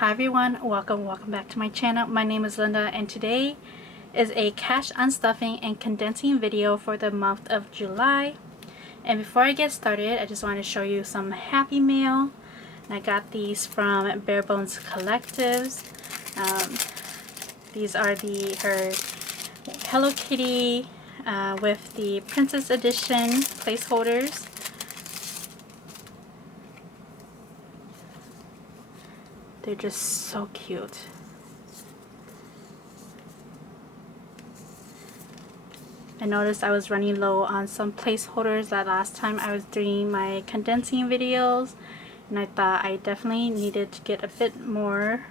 Hi everyone, welcome back to my channel. My name is Linda and today is a cash unstuffing and condensing video for the month of July. And before I get started, I just want to show you some happy mail. And I got these from Bare Bones Collectives. These are her Hello Kitty with the Princess Edition placeholders. They're just so cute. I noticed I was running low on some placeholders that last time I was doing my condensing videos, and I thought I definitely needed to get a bit more.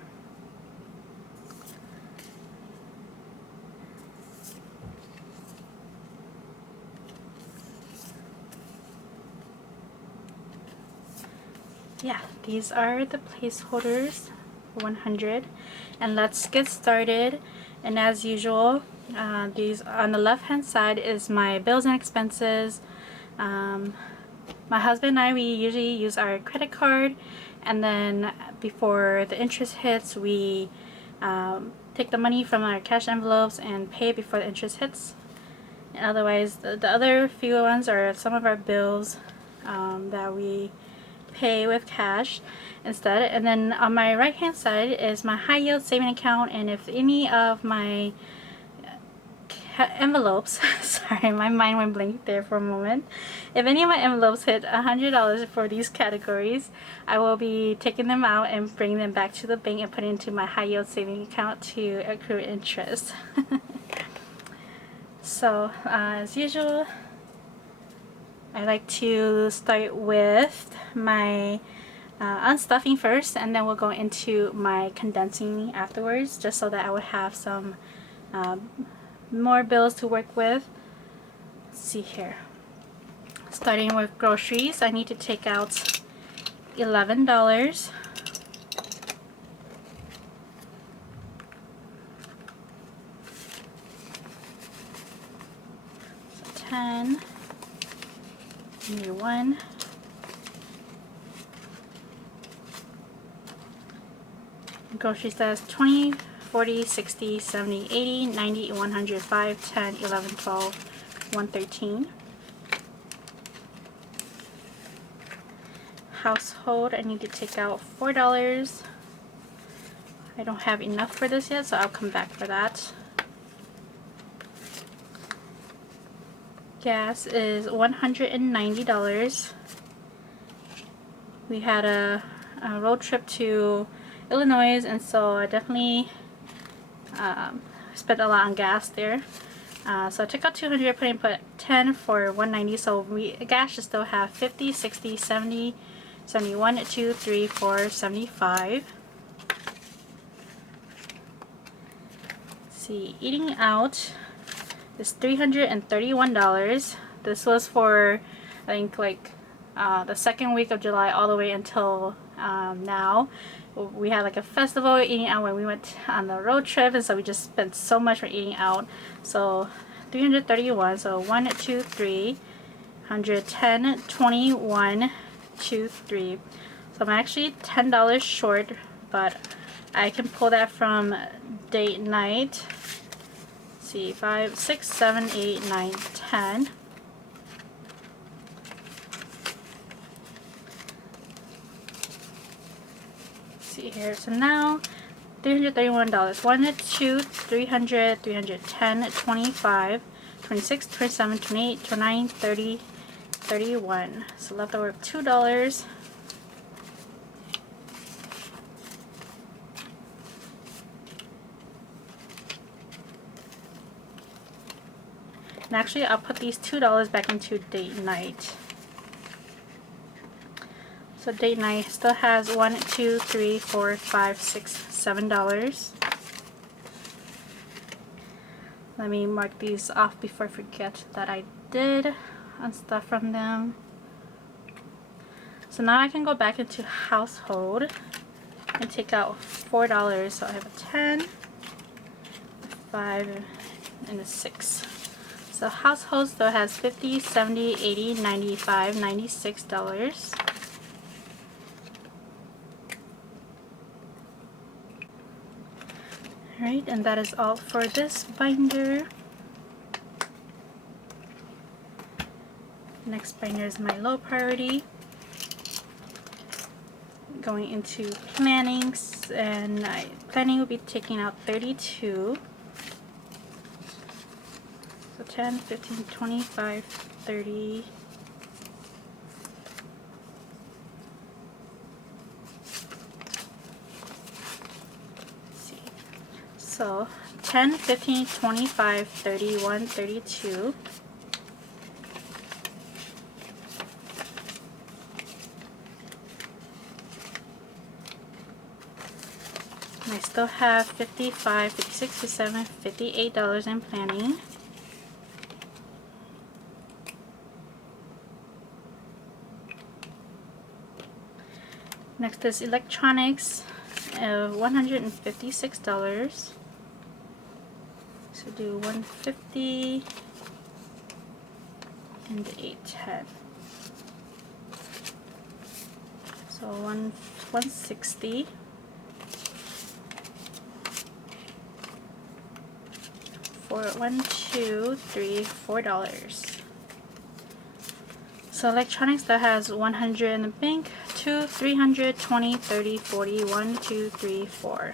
Yeah, these are the placeholders for 100, and let's get started. And as usual, these on the left hand side is my bills and expenses. My husband and I, we usually use our credit card, and then before the interest hits, we take the money from our cash envelopes and pay it before the interest hits. And otherwise, the other few ones are some of our bills that we pay with cash instead. And then on my right hand side is my high yield saving account, and if any of my envelopes sorry, my mind went blank there for a moment. If any of my envelopes hit $100 for these categories, I will be taking them out and bringing them back to the bank and putting into my high yield saving account to accrue interest. So as usual, I like to start with my unstuffing first, and then we'll go into my condensing afterwards, just so that I would have some more bills to work with. Let's see here. Starting with groceries, I need to take out $11. So 10. Need 1. Groceries says 20, 40, 60, 70, 80, 90, 100, 5, 10, 11, 12, 113. Household, I need to take out $4. I don't have enough for this yet, so I'll come back for that. Gas is $190. We had a road trip to Illinois, and so I definitely spent a lot on gas there. So I took out 200, put 10 for 190. So gas should still have 50, 60, 70, 71, 2, 3, 4, 75. Let's see, eating out is $331. This was for, I think, like the second week of July all the way until now. We had like a festival eating out when we went on the road trip, and so we just spent so much for eating out. So 331, so 1, 2, 3, 110, 21, 2, 3. So I'm actually $10 short, but I can pull that from date night. See, 5, 6, 7, 8, 9, 10. See here, so now $331. 1, 2, 300, 310, 25, 26, 27, 28, 29, 30, 31. So left over $2. And actually, I'll put these $2 back into date night. So date night still has 1, 2, 3, 4, 5, 6, $7. Let me mark these off before I forget that I did unstuff from them. So now I can go back into household and take out $4. So I have a 10, a 5, and a 6. So household still has 50, 70, 80, 95, $96. Alright, and that is all for this binder. Next binder is my low priority. Going into planning, and planning will be taking out 32. So 10, 15, 25, 30. Let's see. So 10, 15, 25, 31, 32. And I still have $55, $56, $57, $58 in planning. Next is electronics of $156. So do 150 and 810. So 160. 4 $4. So electronics that has 100 in the bank, 2, 300, 20, 30, 40, 1, 2, 3, 4.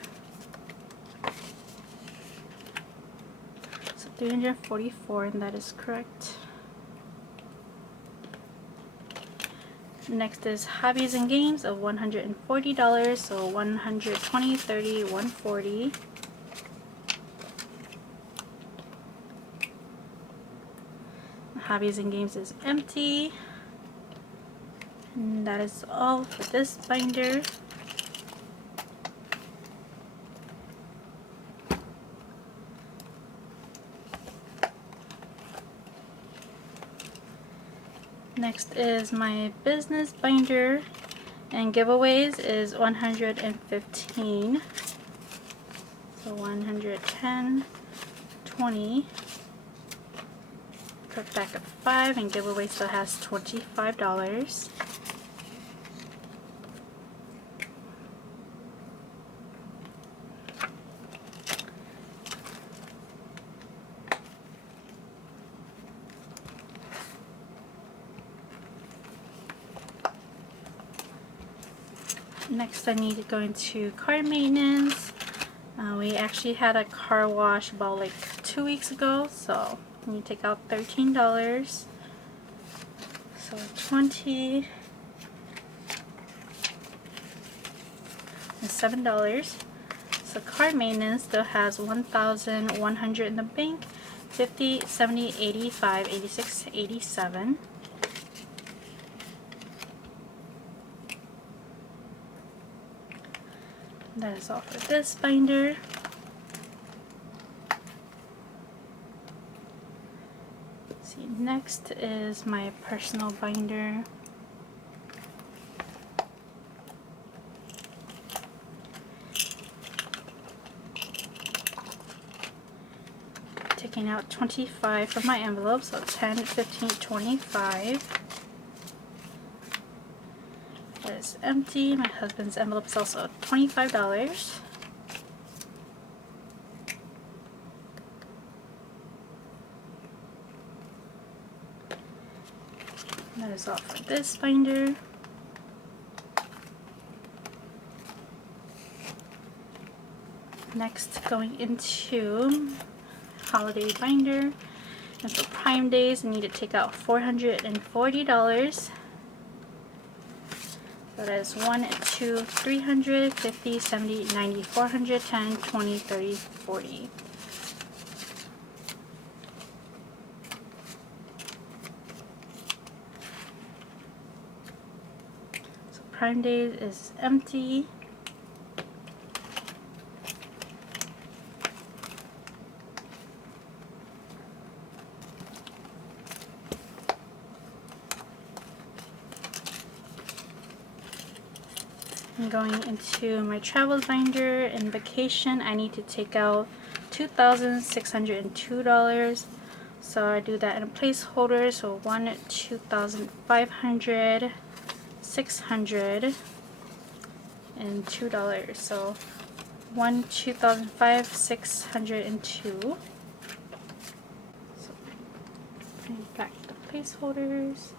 So 344, and that is correct. Next is hobbies and games of $140, so 120, 30, 140. Hobbies and games is empty. And that is all for this binder. Next is my business binder, and giveaways is 115. So 110, 20. Cut back of 5, and giveaway still has $25. Next, I need to go into car maintenance. We actually had a car wash about like 2 weeks ago, so I need to take out $13. So 20 and $7. So car maintenance still has 1,100 in the bank, 50, 70, 85, 86, 87. That is all for this binder. Let's see, next is my personal binder. Taking out 25 from my envelope, so 10, 15, 25. That is empty. My husband's envelope is also $25. That is all for this binder. Next, going into holiday binder. And for Prime Days, I need to take out $440. So that is 1, 2, 300, 50, 70, 90, 400, 10, 20, 30, 40. So Prime Days is empty. I'm going into my travel binder. In vacation, I need to take out $2,602. So I do that in a placeholder. So 1, 2,500, 600, and $2. So $2,602. So bring back the placeholders.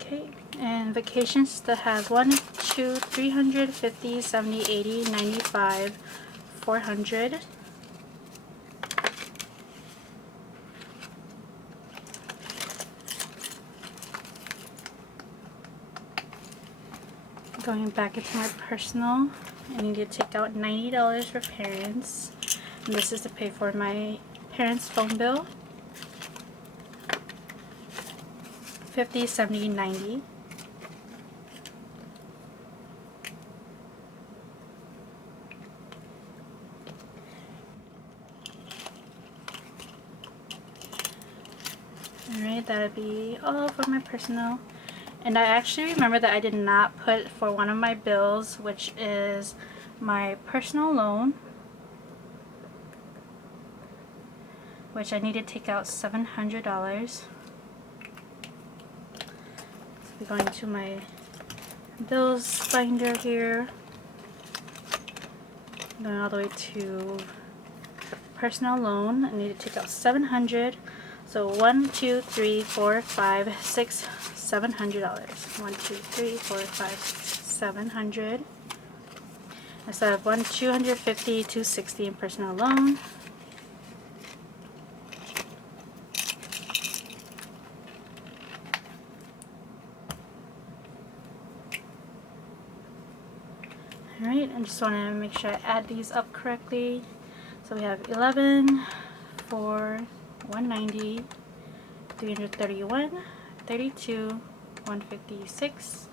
Okay, and vacations that has 1, 2, 350, 70, 80, 95, 400. Going back into my personal, I need to take out $90 for parents. And this is to pay for my parents' phone bill. 50, 70, 90. Alright, that'll be all for my personal. And I actually remember that I did not put for one of my bills, which is my personal loan, which I need to take out $700. So we're going to my bills binder here, going all the way to personal loan. I need to take out $700. So 1, 2, 3, 4, 5, 6, $700. 1, 2, 3, 4, 5, 6, 700. Instead of 250, 260 in personal loan. Alright, I just want to make sure I add these up correctly. So we have 11, 4, 190, 331, 32, 156,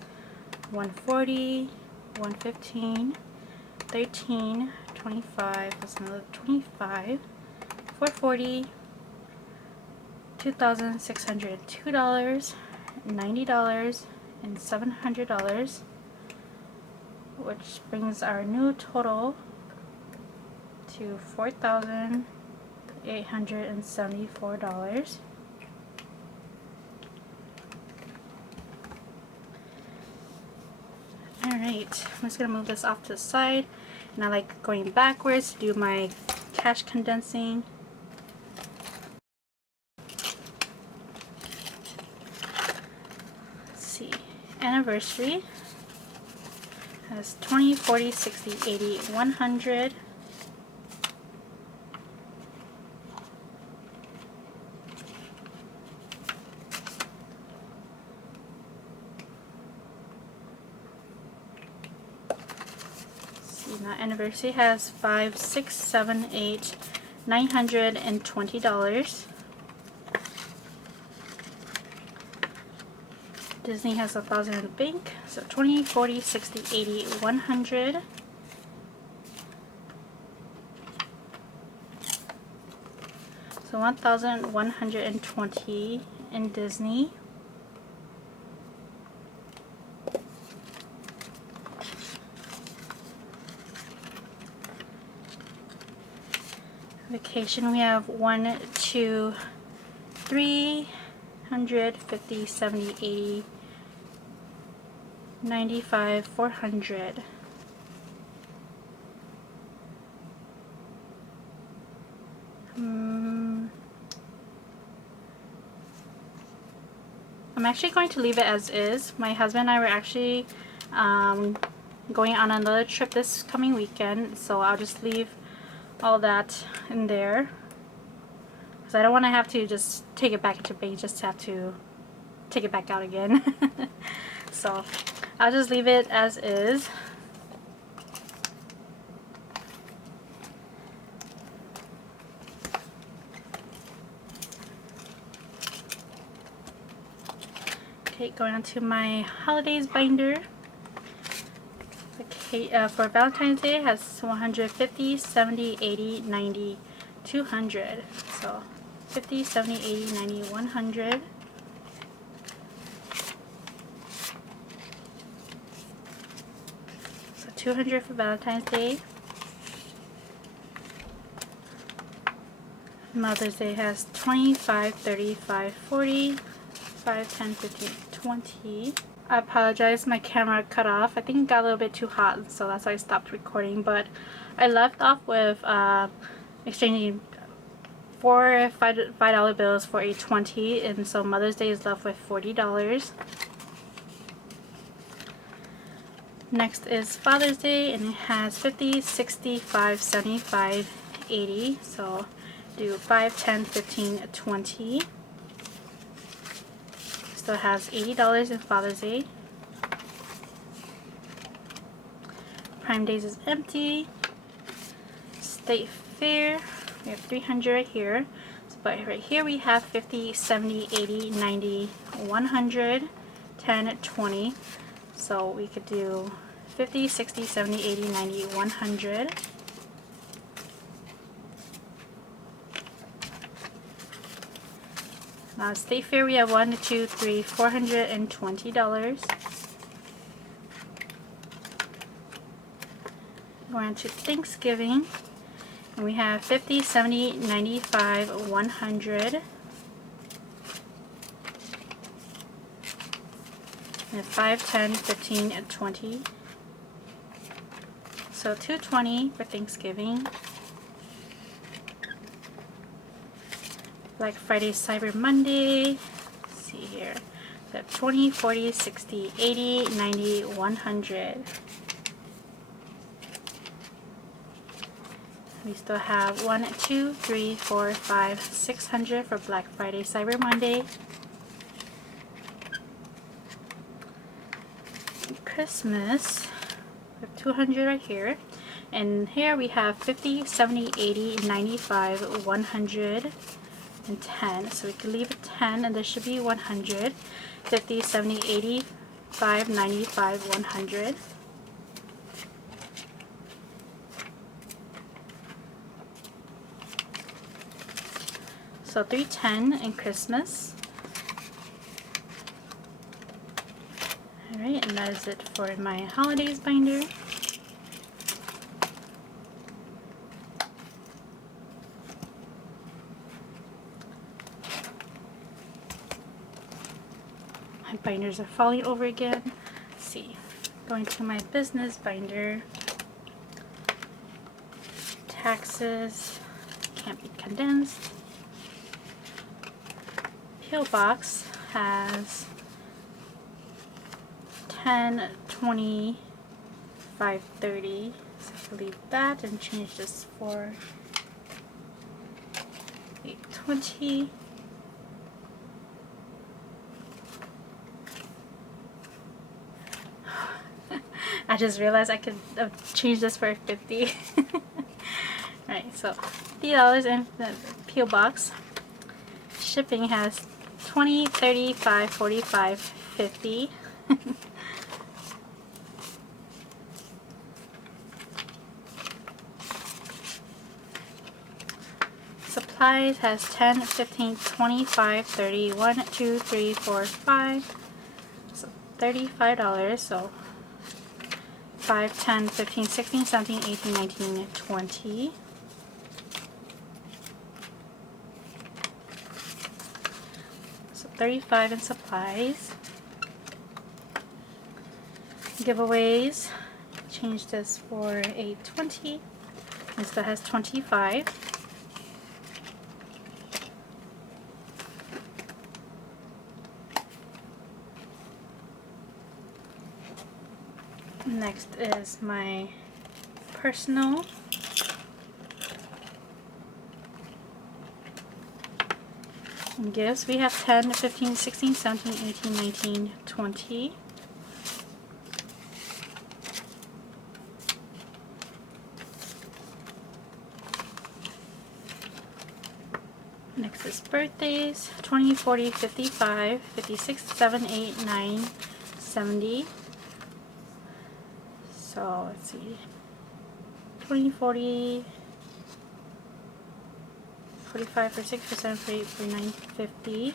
140, 115, 13, 25, that's another 25, 440, $2,602, $90, and $700, which brings our new total to $4,874. Alright, I'm just going to move this off to the side. And I like going backwards to do my cash condensing. Let's see, anniversary has 20, 40, 60, 80, 100. Now anniversary has 5, 6, 7, 8, $920. Disney has 1,000 in the bank, so 20, 40, 60, 80, 100. So 1,120 in Disney. Vacation, we have 1, 2, 350, 70, 80, 95, 400. I'm actually going to leave it as is. My husband and I were actually going on another trip this coming weekend, so I'll just leave all that in there because I don't want to have to just take it back into bank, just have to take it back out again. So I'll just leave it as is. Okay, going on to my holidays binder. Okay, for Valentine's Day it has 150, 70, 80, 90, 200. So 50, 70, 80, 90, 100. So 200 for Valentine's Day. Mother's Day has 25, 35, 40, 5, 10, 15, 20. I apologize, my camera cut off. I think it got a little bit too hot, so that's why I stopped recording. But I left off with exchanging four $5 bills for a 20, and so Mother's Day is left with $40. Next is Father's Day, and it has 50, 65, 75, 80. So do 5, 10, 15, 20. Still has $80 in Father's Day. Prime Days is empty. State Fair, we have 300 right here. But right here we have 50, 70, 80, 90, 100, 10, 20. So we could do 50, 60, 70, 80, 90, 100. Now State Fair we have 1, 2, 3, $420. Going to Thanksgiving, and we have 50, 70, 95, 100. And 5, 10, 15, and 20. So $220 for Thanksgiving. Black Friday, Cyber Monday. Let's see here. So 20, 40, 60, 80, 90, 100. We still have 1, 2, 3, 4, 5, 600 for Black Friday, Cyber Monday. Christmas, we have 200 right here. And here we have 50, 70, 80, 95, 100, and 10. So we can leave a 10, and there should be 100. 50, 70, 85, 95, 100. So 310 in Christmas. Alright, and that is it for my holidays binder. My binders are falling over again. Let's see. Going to my business binder. Taxes can't be condensed. P.O. Box has 10, 20, 5, 30. So I'll leave that and change this for 820. I just realized I could change this for 50. Alright, so $50 in the P.O. Box. Shipping has 20, 35, 45, 50. Supplies has 10, 15, 25, 30, 1, 2, 3, 4, 5. So $35. So 5, 10, 15, 16, 17, 18, 19, 20. So 35 in supplies. Giveaways. Change this for a 20. This still has 25. Next is my personal. And gifts. We have 10, 15, 16, 17, 18, 19, 20. Next is birthdays. 20, 40, 55, 56, 7, 8, 9, 70. So let's see, 20, 40, 45, 46, 47, 48, 49, 50.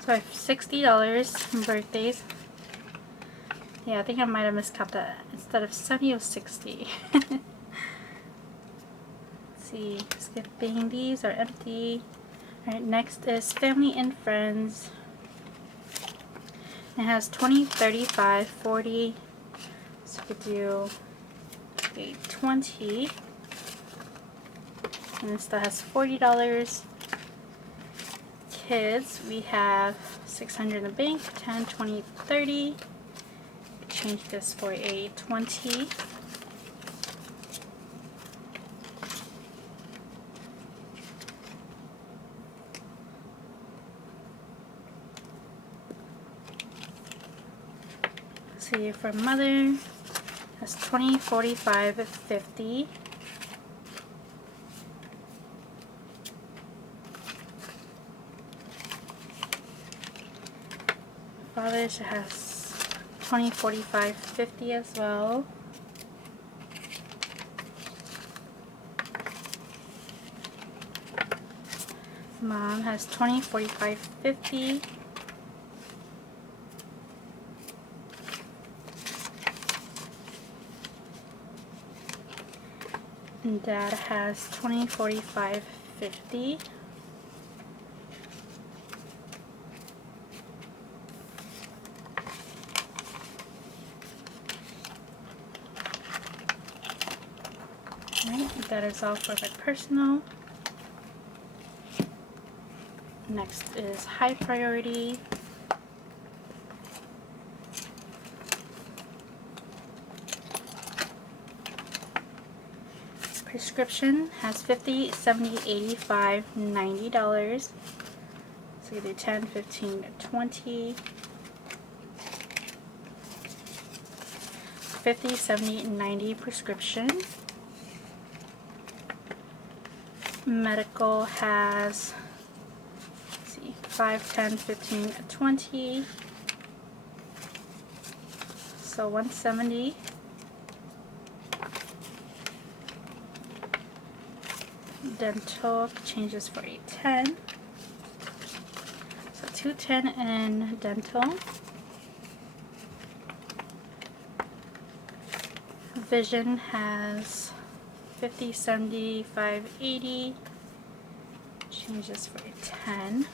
So I have $60 in birthdays. Yeah, I think I might have miscounted that. Instead of 70, it was 60. Let's see, skipping these are empty. Alright, next is family and friends. It has 20, 35, 40. So we could do a 20. And it still has $40. Kids, we have 600 in the bank, 10, 20, 30. Change this for a 20. See, for mother, that's 20, 45, 50. Father's has 20, 45, 50 as well. Mom has 20, 45, 50. And Dad has 20, 45, 50. Alright, that is all for my personal. Next is high priority. Prescription has 50, 70, 85, $90. So you do 10, 15, 20. 50, 70, 90 prescription. Medical has, let's see, 5, 10, 15, 20. So 170. Dental changes for a 10. So 210 in dental. Vision has 50, 75, 80. Changes for a 10.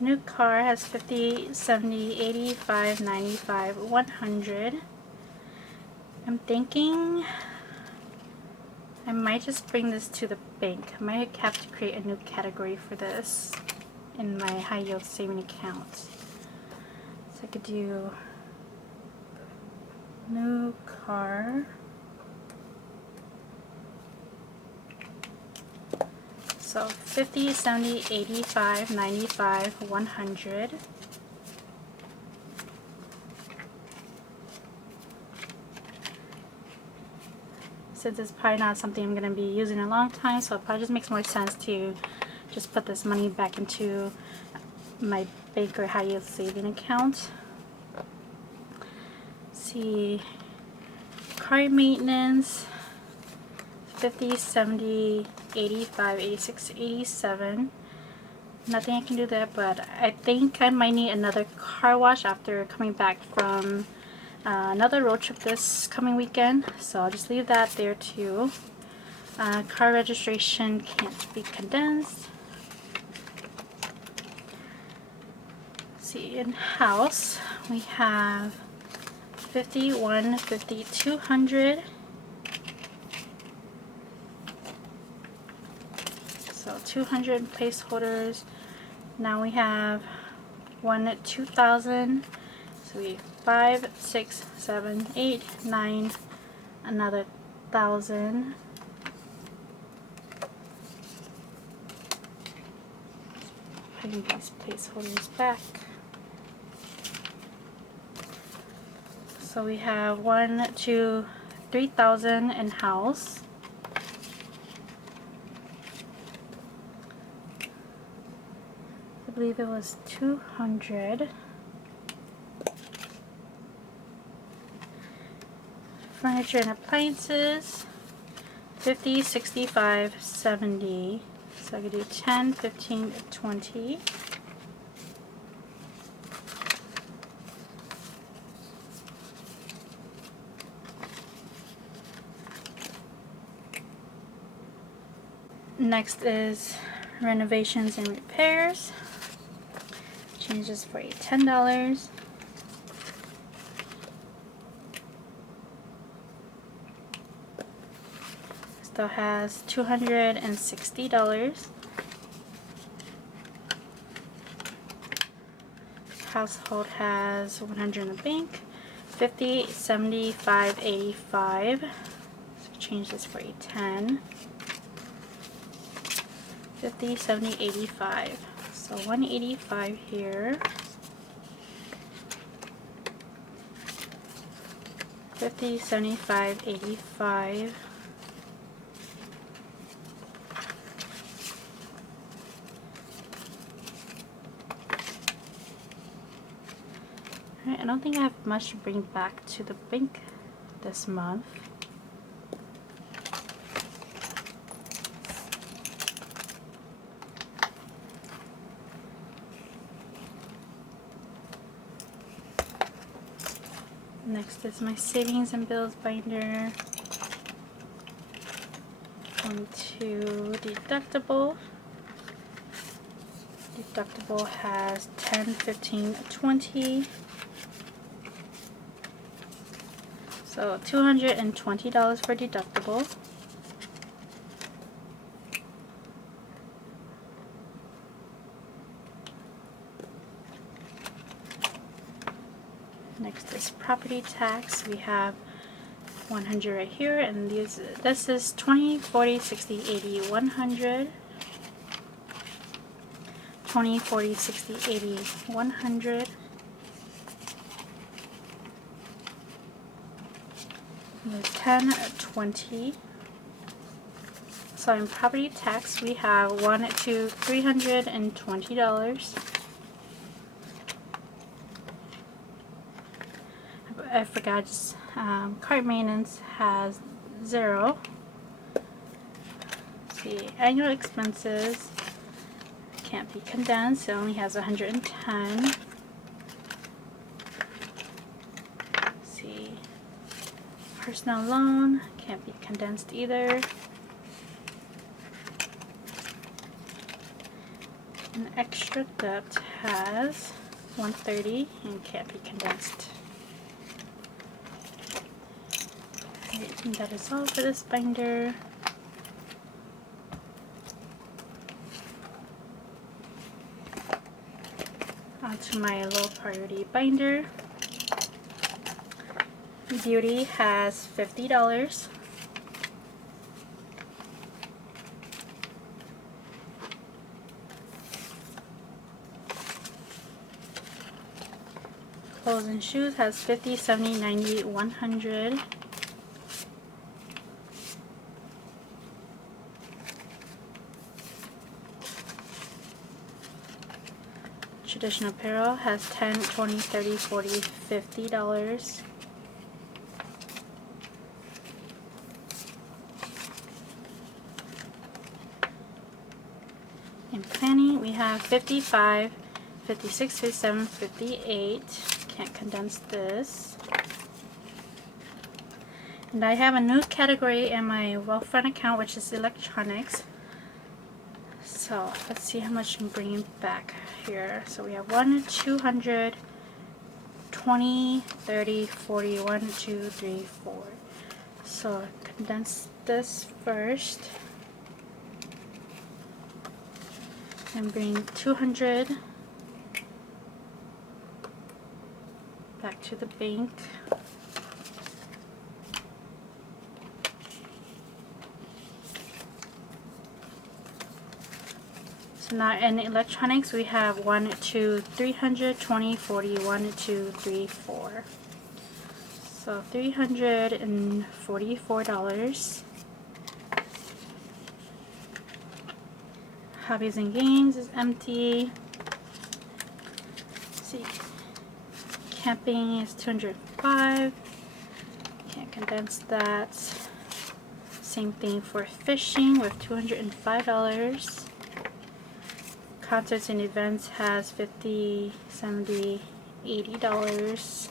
New car has 50, 70, 85, 95, 100. I'm thinking I might just bring this to the bank. I might have to create a new category for this in my high yield saving account. So I could do new car. So 50, 70, 85, 95, 100. Since it's probably not something I'm going to be using a long time, so it probably just makes more sense to just put this money back into my bank or high yield saving account. Let's see, car maintenance, 50, 70, 85, 86, 87. Nothing I can do there, but I think I might need another car wash after coming back from another road trip this coming weekend, so I'll just leave that there too. Car registration can't be condensed. Let's see, in house we have 50, 150, 200. So 200 placeholders. Now we have 2,000. So we 5, 6, 7, 8, 9, another 1,000. Putting these placeholders back. So we have 1, 2, 3,000 in house. I believe it was 200. Furniture and appliances, 50, 65, 70. So I could do 10, 15, 20. Next is renovations and repairs. Changes for a $10. Still has $260. Household has 100 in the bank. 50, 75, 85. So change this for a 10. 50, 70, 85. So 185 here. 50, 75, 85. Alright, I don't think I have much to bring back to the bank this month. Next is my savings and bills binder. On to deductible. Deductible has 10, 15, 20. So $220 for deductible. Next is property tax. We have 100 right here, and this is 20, 40, 60, 80, 100. 20, 40, 60, 80, 100. And 10, 20. So in property tax, we have $1 to $320. I forgot, cart maintenance has 0. Let's see, annual expenses can't be condensed, it only has 110. Let's see, personal loan can't be condensed either. An extra debt has 130 and can't be condensed. And that is all for this binder. Onto my low priority binder. Beauty has $50. Clothes and shoes has 50, 70, 90, 100. Traditional apparel has 10, 20, 30, 40, $50. In planning, we have 55, 56, 57, 58. Can't condense this. And I have a new category in my Wealthfront account, which is electronics. So let's see how much I'm bringing back here. So we have 1, 200, 20, 30, 40, 1, 2, 3, 4. So condense this first and bring 200 back to the bank. So now in electronics we have 1, 2, 300, 20, 40, 1, 2, 3, 4. So $344. Hobbies and games is empty. Let's see. Camping is 205. Can't condense that. Same thing for fishing with $205. Concerts and events has $50, $70, $80.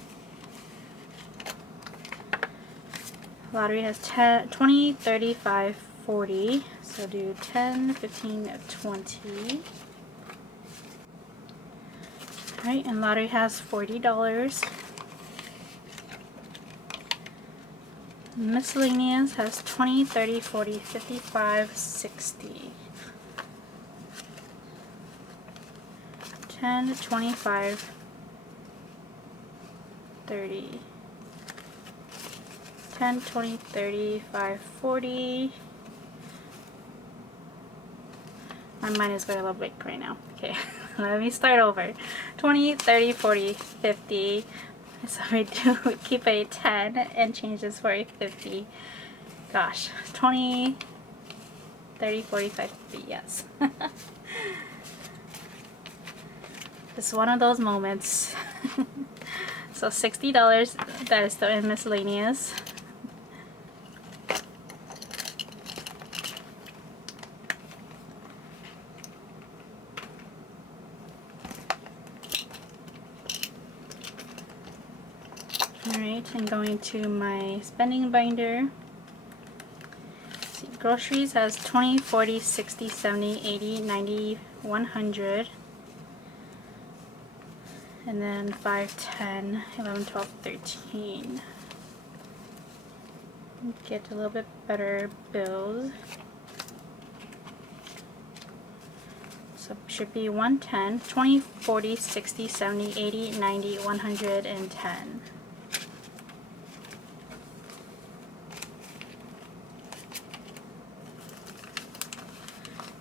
Lottery has 10, 20, 35, 40. So So do 10, 15, 20. Alright, and lottery has $40. Miscellaneous has 20, 30, 40, 55, 60. 10, 25, 30. 10, 20, 30, 5, 40. My mind is going a little blank right now. Okay, let me start over. 20, 30, 40, 50. So we keep a 10 and change this for a 50. Gosh, 20, 30, 45, 50, yes. It's one of those moments. So $60 that is still in miscellaneous. Alright, and going to my spending binder. Let's see, groceries has 20, 40, 60, 70, 80, 90, 100. And then 5, 10, 11, 12, 13. Get a little bit better bills. So should be 110, 20, 40, 60, 70, 80, 90, 110.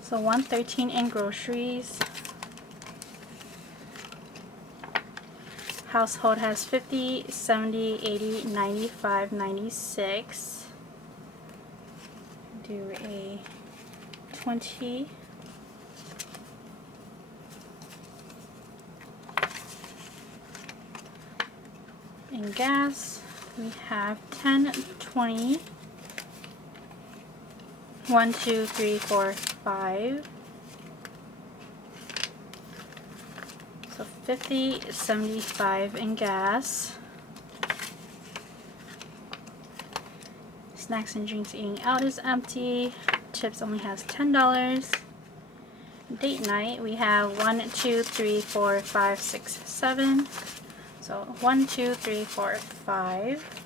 So 113 in groceries. Household has 50, 70, 80, 95, 96. Do a 20. In gas, we have 10, 20. 1, 2, 3, 4, 5. So 50, 75 in gas. Snacks and drinks eating out is empty. Chips only has $10. Date night, we have 1, 2, 3, 4, 5, 6, 7. So 1, 2, 3, 4, 5.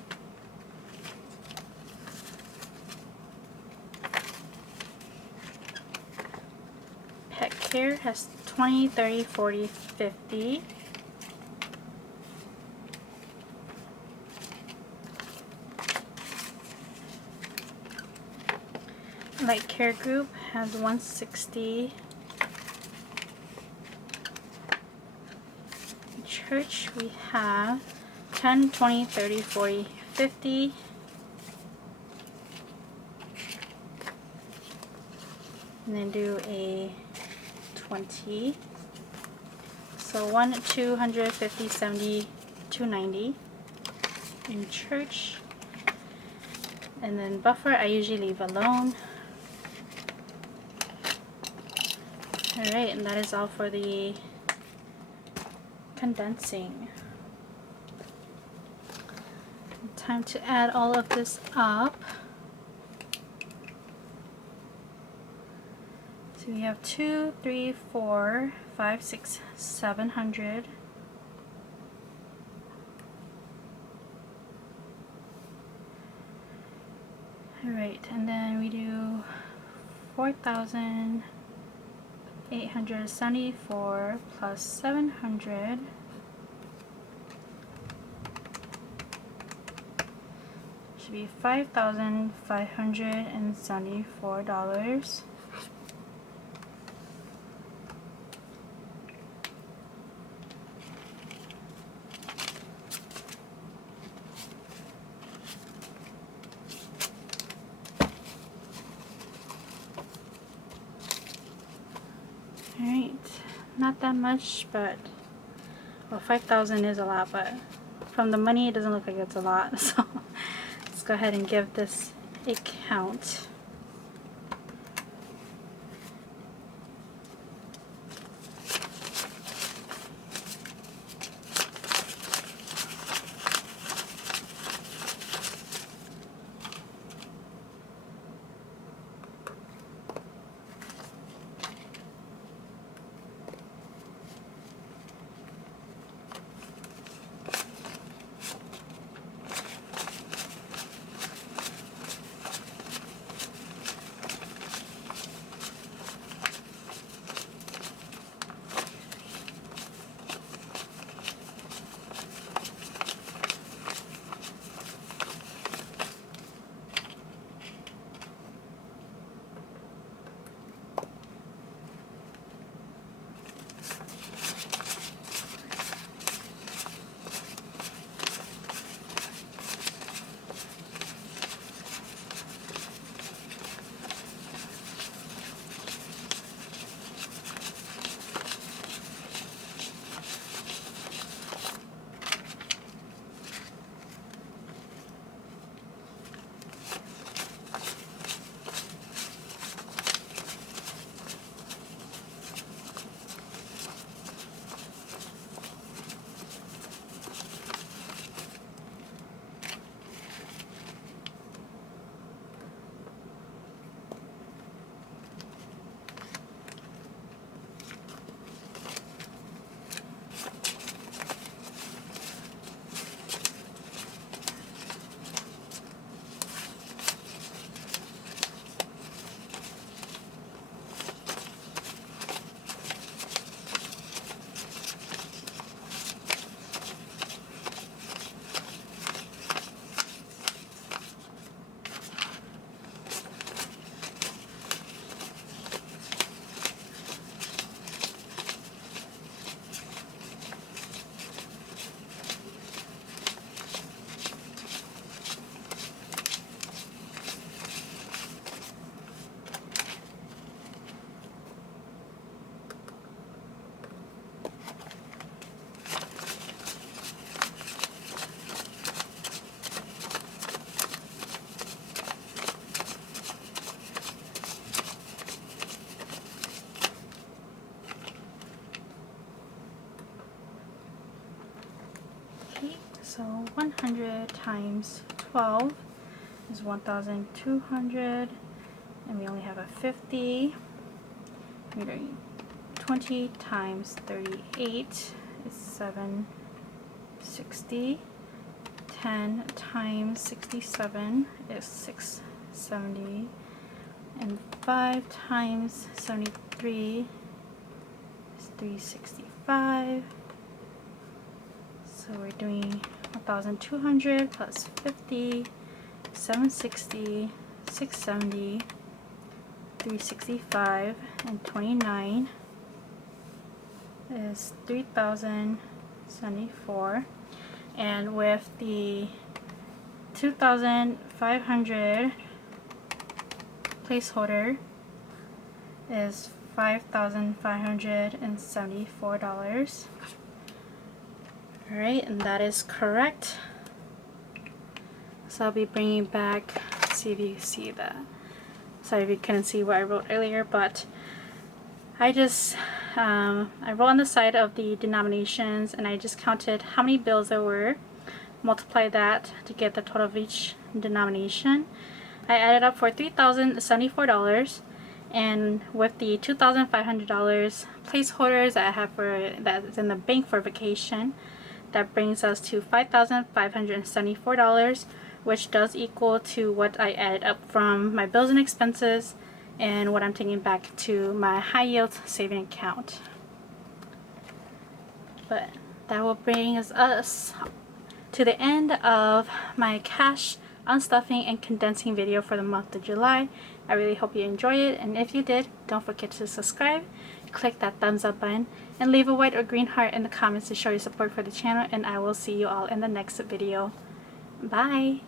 Pet care has 20, 30, 40, 50. Light care group has 160. Church we have 10, 20, 30, 40, 50. And then do a 20. So 1, 250, 70, 290 in church. And then buffer I usually leave alone. Alright, and that is all for the condensing. Time to add all of this up. So we have 2, 3, 4, 5, 6, 700. Alright, and then we do 4,874 plus 700. Should be $5,574. Alright, not that much, but, well, 5,000 is a lot, but from the money it doesn't look like it's a lot, so let's go ahead and give this a count. 38. So 100 times 12 is 1,200, and we only have a 50. We're doing 20 times 38 is 760. 10 times 67 is 670, and 5 times 73 is 365. So we're doing 1,200 plus 50, 760, 670, 365, and 29 is 3,074. And with the 2,500 placeholder is $5,574. Alright, and that is correct. So I'll be bringing back, see if you see that. Sorry if you couldn't see what I wrote earlier, but I just I wrote on the side of the denominations, and I just counted how many bills there were, multiply that to get the total of each denomination. I added up for $3,074, and with the $2,500 placeholders that I have for that's in the bank for vacation, that brings us to $5,574, which does equal to what I added up from my bills and expenses and what I'm taking back to my high yield saving account. But that will bring us to the end of my cash unstuffing and condensing video for the month of July. I really hope you enjoyed it, and if you did, don't forget to subscribe, click that thumbs up button, and leave a white or green heart in the comments to show your support for the channel, and I will see you all in the next video. Bye!